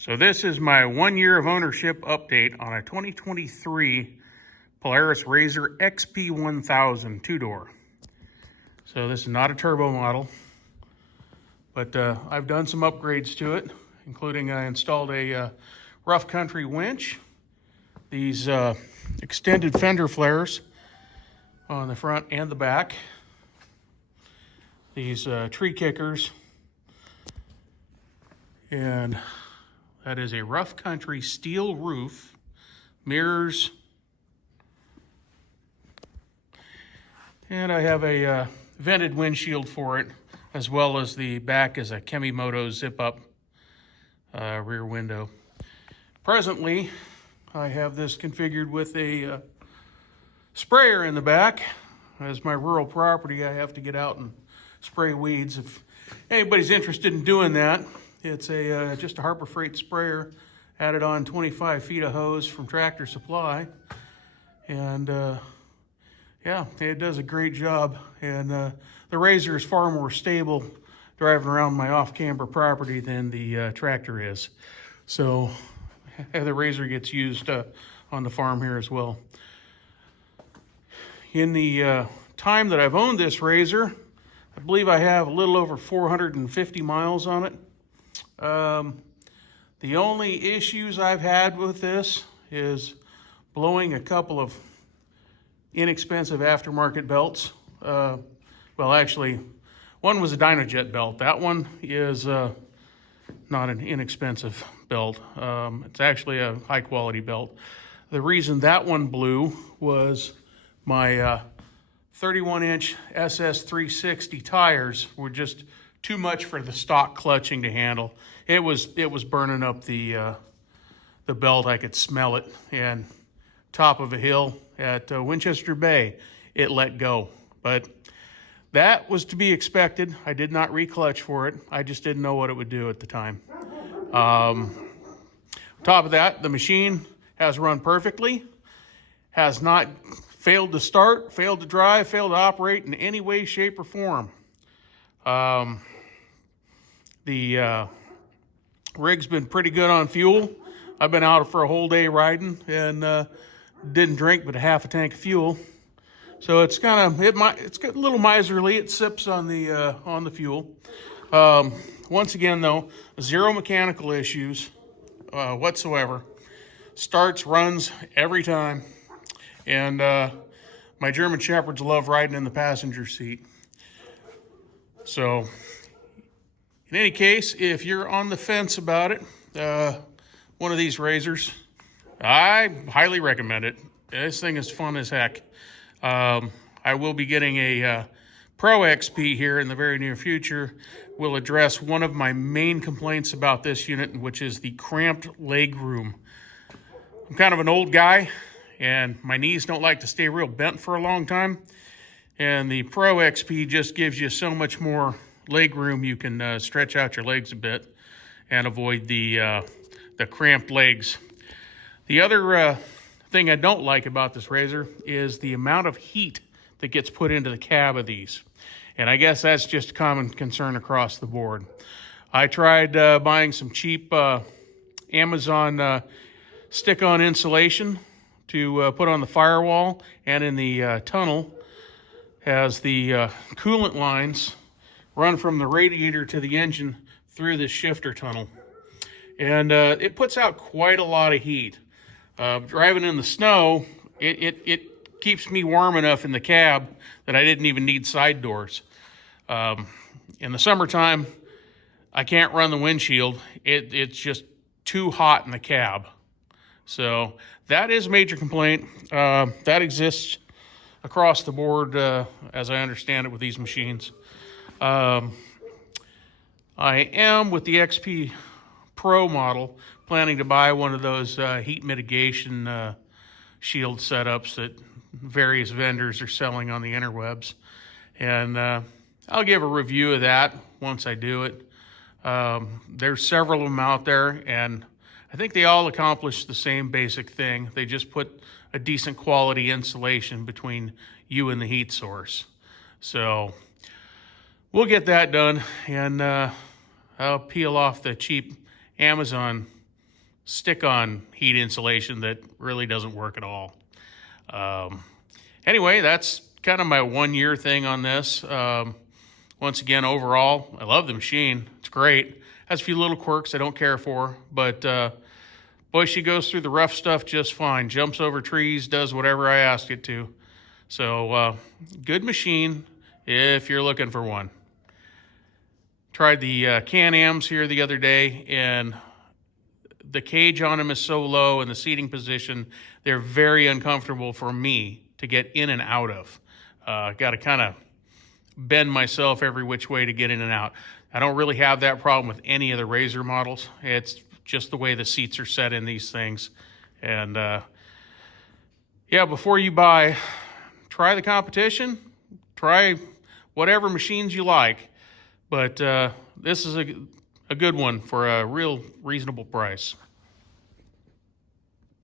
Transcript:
So this is my 1 year of ownership update on a 2023 Polaris RZR XP1000 two-door. So this is not a turbo model, but I've done some upgrades to it, including I installed a rough country winch, these extended fender flares on the front and the back, these tree kickers, and that is a rough country steel roof, mirrors, and I have a vented windshield for it, as well as the back is a Kemimoto zip-up rear window. Presently, I have this configured with a sprayer in the back. As my rural property, I have to get out and spray weeds. If anybody's interested in doing that, it's just a Harbor Freight sprayer, added on 25 feet of hose from Tractor Supply, and yeah, it does a great job. And the RZR is far more stable driving around my off-camber property than the tractor is. So the RZR gets used on the farm here as well. In the time that I've owned this RZR, I believe I have a little over 450 miles on it. The only issues I've had with this is blowing a couple of inexpensive aftermarket belts. Well, actually, one was a Dynojet belt. That one is not an inexpensive belt. It's actually a high quality belt. The reason that one blew was my 31-inch SS360 tires were just too much for the stock clutching to handle. It was burning up the belt. I could smell it. And top of a hill at Winchester Bay, it let go. But that was to be expected. I did not reclutch for it. I just didn't know what it would do at the time. On top of that, the machine has run perfectly, has not failed to start, failed to drive, failed to operate in any way, shape, or form. The rig's been pretty good on fuel. I've been out for a whole day riding and didn't drink but a half a tank of fuel. So it's it's a little miserly. It sips on the fuel. Once again, though, zero mechanical issues whatsoever. Starts, runs every time. And my German Shepherds love riding in the passenger seat. So in any case, if you're on the fence about it, one of these RZRs, I highly recommend it. This thing is fun as heck. I will be getting a Pro XP here in the very near future. We'll address one of my main complaints about this unit, which is the cramped leg room. I'm kind of an old guy, and my knees don't like to stay real bent for a long time. And the Pro XP just gives you so much more leg room. You can stretch out your legs a bit and avoid the cramped legs. The other thing I don't like about this RZR is the amount of heat that gets put into the cab of these. And I guess that's just a common concern across the board. I tried buying some cheap Amazon stick-on insulation to put on the firewall and in the tunnel, as the coolant lines run from the radiator to the engine through this shifter tunnel. And it puts out quite a lot of heat. Driving in the snow, it keeps me warm enough in the cab that I didn't even need side doors. In the summertime, I can't run the windshield. It's just too hot in the cab. So that is a major complaint. That exists across the board, as I understand it, with these machines. I am, with the XP Pro model, planning to buy one of those heat mitigation shield setups that various vendors are selling on the interwebs. And I'll give a review of that once I do it. There's several of them out there, and I think they all accomplish the same basic thing. They just put a decent quality insulation between you and the heat source. So we'll get that done, and I'll peel off the cheap Amazon stick-on heat insulation that really doesn't work at all. Anyway, that's kind of my 1 year thing on this. Once again, overall, I love the machine. It's great. Has a few little quirks I don't care for, but boy, she goes through the rough stuff just fine. Jumps over trees, does whatever I asked it to. So, good machine if you're looking for one. Tried the Can-Ams here the other day, and the cage on them is so low and the seating position, they're very uncomfortable for me to get in and out of. Got to kind of bend myself every which way to get in and out. I don't really have that problem with any of the RZR models. It's just the way the seats are set in these things. And yeah, before you buy, try the competition, try whatever machines you like, but this is a good one for a real reasonable price.